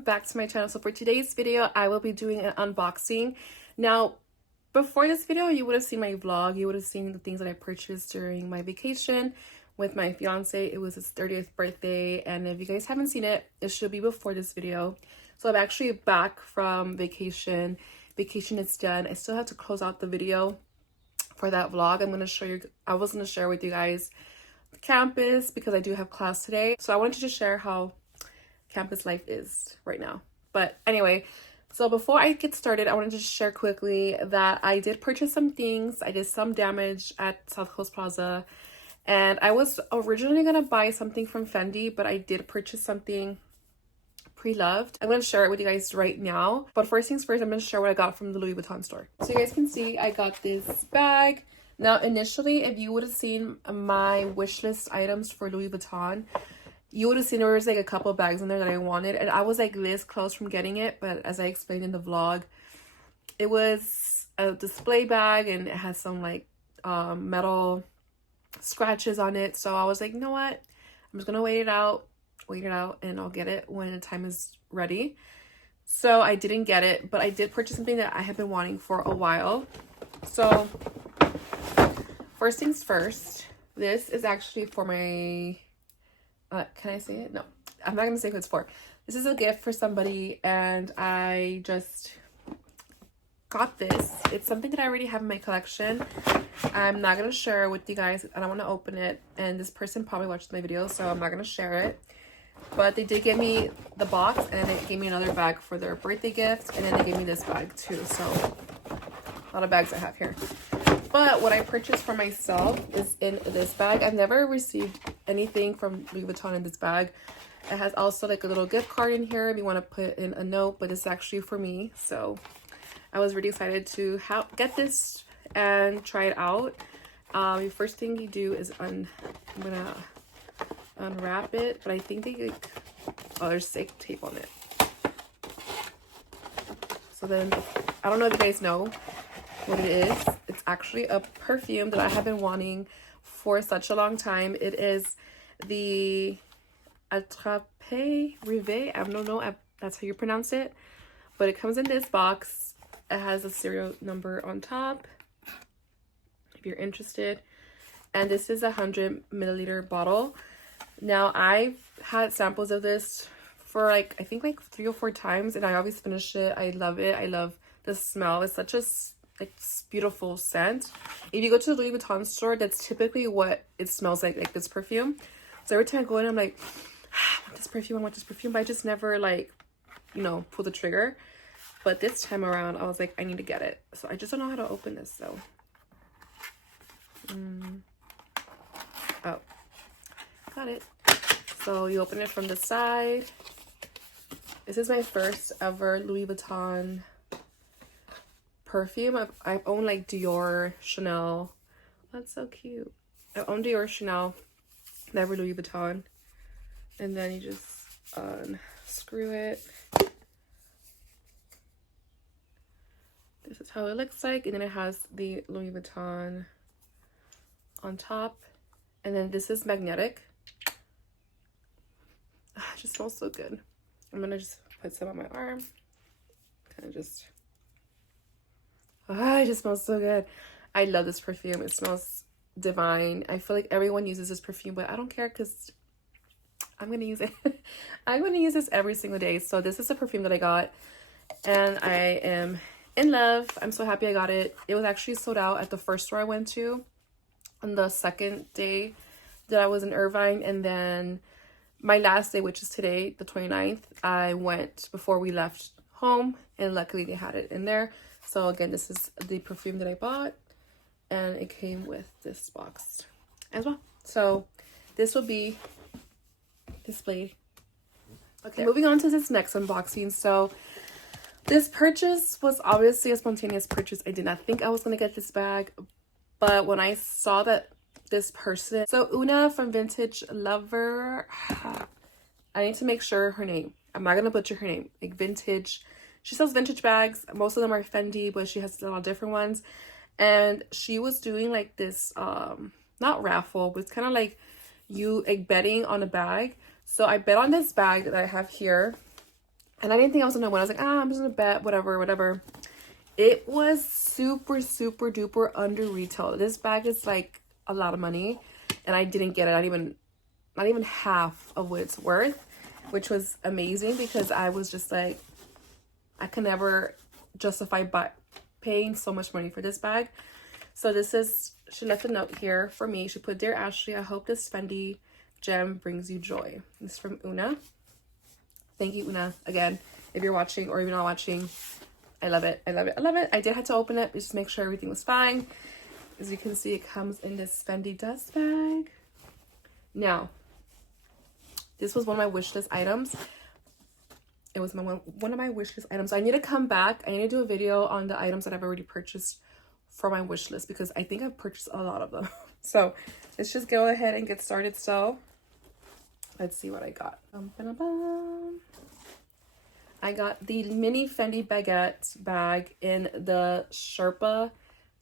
welcome back to my channel. So for today's video, I will be doing an unboxing. Now, before this video, you would have seen my vlog. You would have seen the things that I purchased during my vacation with my fiance. It was his 30th birthday, and if you guys haven't seen it, it should be before this video. So I'm actually back from vacation. Vacation is done. I still have to close out the video for that vlog. I was gonna share with you guys the campus because I do have class today. So I wanted to just share how campus life is right now. But anyway, so before I get started, I wanted to just share quickly that I did purchase some things. I did some damage at South Coast Plaza, and I was originally gonna buy something from Fendi, but I did purchase something pre-loved. I'm gonna share it with you guys right now, but first things first, I'm gonna share what I got from the Louis Vuitton store. So you guys can see I got this bag. Now initially, if you would have seen my wish list items for Louis Vuitton, you would have seen there was like a couple bags in there that I wanted, and I was like this close from getting it. But as I explained in the vlog, it was a display bag and it has some like metal scratches on it. So I was like, you know what, I'm just gonna wait it out and I'll get it when the time is ready. So I didn't get it, but I did purchase something that I have been wanting for a while. So first things first, this is actually for my can I say it? No, I'm not gonna say who it's for. This is a gift for somebody, and I just got this. It's something that I already have in my collection. I'm not gonna share it with you guys. I don't want to open it, and this person probably watched my video, so I'm not gonna share it. But they did give me the box, and they gave me another bag for their birthday gift, and then they gave me this bag too. So a lot of bags I have here. But what I purchased for myself is in this bag. I've never received anything from Louis Vuitton in this bag. It has also like a little gift card in here if you want to put in a note, but it's actually for me. So I was really excited to get this and try it out. The first thing you do is I'm gonna unwrap it, but I think they like, oh, there's fake tape on it. So then I don't know if you guys know what it is. It's actually a perfume that I have been wanting for such a long time. It is the Attrape Rive. I don't know if that's how you pronounce it, but it comes in this box. It has a serial number on top if you're interested, and this is a 100-milliliter bottle. Now I've had samples of this for like I think like 3 or 4 times, and I always finish it. I love it. I love the smell. It's such a beautiful scent. If you go to the Louis Vuitton store, that's typically what it smells like this perfume. So every time I go in, I'm like, I want this perfume, but I just never like, you know, pull the trigger. But this time around, I was like, I need to get it. So I just don't know how to open this though. Oh, got it. So you open it from the side. This is my first ever Louis Vuitton perfume. I've owned like Dior, Chanel. That's so cute. I've owned Dior, Chanel, never Louis Vuitton. And then you just unscrew it. This is how it looks like, and then it has the Louis Vuitton on top, and then this is magnetic. It just smells so good. I'm gonna just put some on my arm, kind of just it just smells so good. I love this perfume. It smells divine. I feel like everyone uses this perfume, but I don't care because I'm gonna use it. I'm gonna use this every single day. So this is a perfume that I got, and I am in love. I'm so happy I got it. It was actually sold out at the first store I went to on the second day that I was in Irvine, and then my last day, which is today, the 29th, I went before we left home, and luckily they had it in there. So again, this is the perfume that I bought, and it came with this box as well. So this will be displayed. Okay, moving on to this next unboxing. So this purchase was obviously a spontaneous purchase. I did not think I was going to get this bag, but when I saw that this person, so Una from Vintage Lover, I need to make sure her name. I'm not going to butcher her name. Like Vintage. She sells vintage bags. Most of them are Fendi, but she has a lot of different ones. And she was doing like this, not raffle, but it's kind of like you like betting on a bag. So I bet on this bag that I have here And I didn't think I was gonna win. I was like, I'm just gonna bet, whatever. It was super, super duper under retail. This bag is like a lot of money, and I didn't get it. Not even half of what it's worth, which was amazing because I was just like, I can never justify paying so much money for this bag. So this is, she left a note here for me. She put, "Dear Ashley, I hope this Fendi gem brings you joy." This is from Una. Thank you, Una, again, if you're watching or if you're not watching. I love it. I love it. I love it. I did have to open it just to make sure everything was fine. As you can see, it comes in this Fendi dust bag. Now, this was one of my wish list items. It was one of my wish list items. I need to come back. I need to do a video on the items that I've already purchased for my wish list because I think I've purchased a lot of them. So let's just go ahead and get started. So let's see what I got. I got the mini Fendi baguette bag in the Sherpa,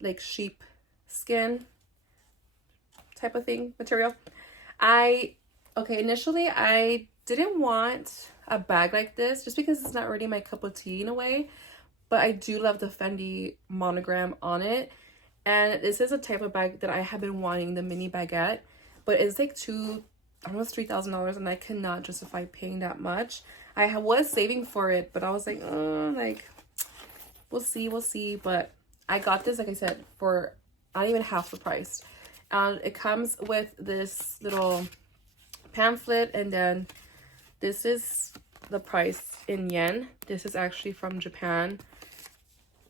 like sheep skin type of thing, material. Initially I didn't want a bag like this just because it's not really my cup of tea in a way, but I do love the Fendi monogram on it. And this is a type of bag that I have been wanting, the mini baguette, but it's like almost $3,000 and I cannot justify paying that much. I was saving for it, but I was like, we'll see. But I got this, like I said, for not even half the price. It comes with this little pamphlet, and then this is the price in yen. This is actually from Japan,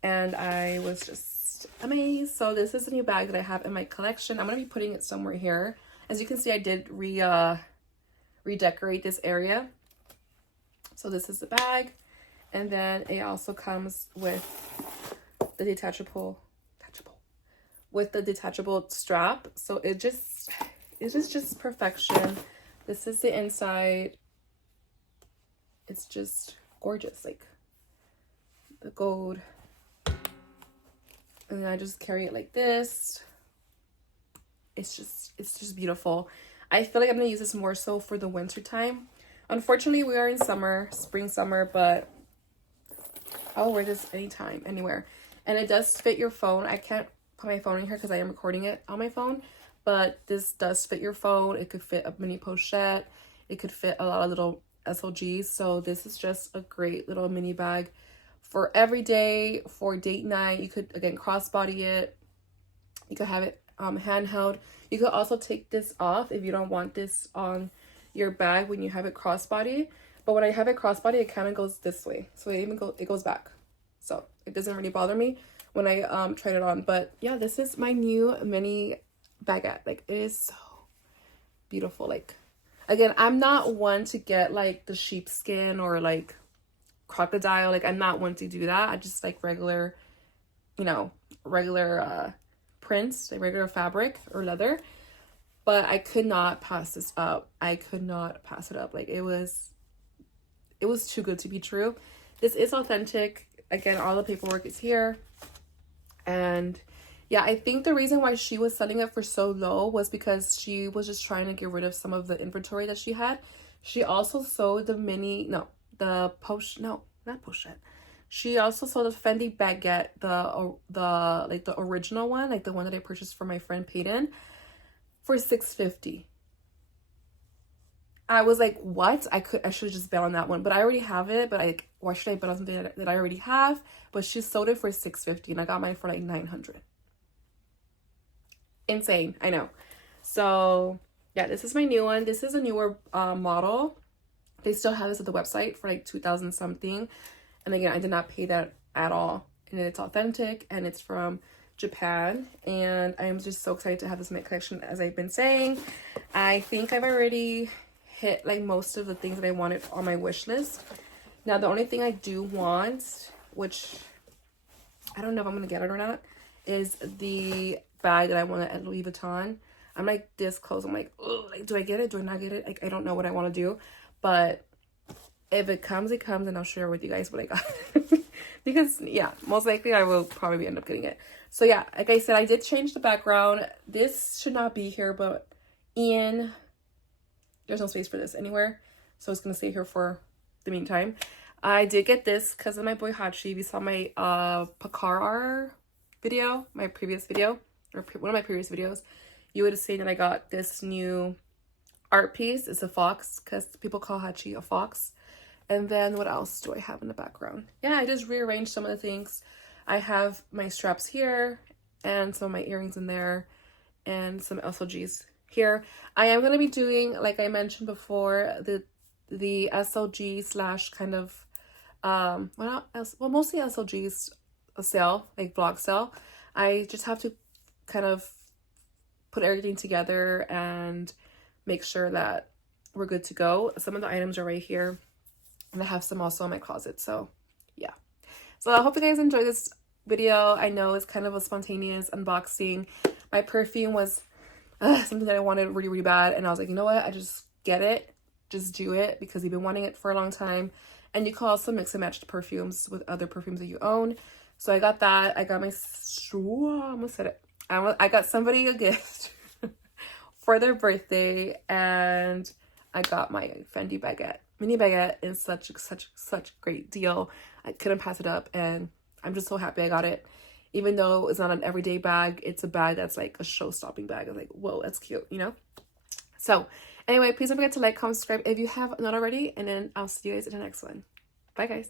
and I was just amazed. So this is a new bag that I have in my collection. I'm gonna be putting it somewhere here. As you can see, I did redecorate this area. So this is the bag, and then it also comes with the detachable strap. So it is just perfection. This is the inside. It's just gorgeous, like the gold. And then I just carry it like this. It's just beautiful. I feel like I'm gonna use this more so for the winter time. Unfortunately, we are in spring, summer, but I'll wear this anytime, anywhere. And it does fit your phone. I can't put my phone in here because I am recording it on my phone, but this does fit your phone. It could fit a mini pochette. It could fit a lot of little SLGs. So this is just a great little mini bag for every day, for date night. You could, again, crossbody it. You could have it handheld. You could also take this off if you don't want this on your bag when you have it crossbody. But when I have it crossbody, it kind of goes this way, so it goes back, so it doesn't really bother me when I tried it on. But yeah, this is my new mini baguette. Like, it is so beautiful. Like, again, I'm not one to get like the sheepskin or like crocodile. Like, I'm not one to do that. I just like regular prints, like regular fabric or leather. But I could not pass this up. I could not pass it up. Like, it was too good to be true. This is authentic. Again, all the paperwork is here. And yeah, I think the reason why she was selling it for so low was because she was just trying to get rid of some of the inventory that she had. She also sold She also sold the Fendi baguette, the original one, like the one that I purchased for my friend Peyton, for $650. I was like, what? I should just bet on that one, but I already have it. But why should I bet on something that I already have? But she sold it for $650, and I got mine for like $900. Insane, I know. So yeah, this is my new one. This is a newer model. They still have this at the website for like 2,000 something. And again, I did not pay that at all. And it's authentic, and it's from Japan. And I'm just so excited to have this in my collection. As I've been saying, I think I've already hit like most of the things that I wanted on my wish list. Now, the only thing I do want, which I don't know if I'm gonna get it or not, is the bag that I want at Louis Vuitton. I'm like this close. I'm like, oh, like, do I get it? Do I not get it? Like, I don't know what I want to do. But if it comes, it comes, and I'll share with you guys what I got. Because yeah, most likely I will probably end up getting it. So yeah, like I said, I did change the background. This should not be here, but there's no space for this anywhere, so it's gonna stay here for the meantime. I did get this because of my boy Hachi. If you saw my Pakar video, my previous video, or one of my previous videos, you would have seen that I got this new art piece. It's a fox because people call Hachi a fox. And then what else do I have in the background? Yeah, I just rearranged some of the things. I have my straps here and some of my earrings in there and some SLGs here. I am going to be doing, like I mentioned before, the SLG slash kind of mostly SLGs sale, like vlog sale. I just have to kind of put everything together and make sure that we're good to go. Some of the items are right here, and I have some also in my closet. So yeah, so I hope you guys enjoy this video. I know it's kind of a spontaneous unboxing. My perfume was something that I wanted really, really bad, and I was like, you know what, I just get it, just do it, because you've been wanting it for a long time. And you can also mix and match the perfumes with other perfumes that you own. So I got that. I got my, I almost said it. I got somebody a gift for their birthday, and I got my Fendi baguette, mini baguette, in such a great deal. I couldn't pass it up, and I'm just so happy I got it. Even though it's not an everyday bag, it's a bag that's like a show-stopping bag. I'm like, whoa, that's cute, you know? So anyway, please don't forget to like, comment, subscribe if you have not already, and then I'll see you guys in the next one. Bye, guys.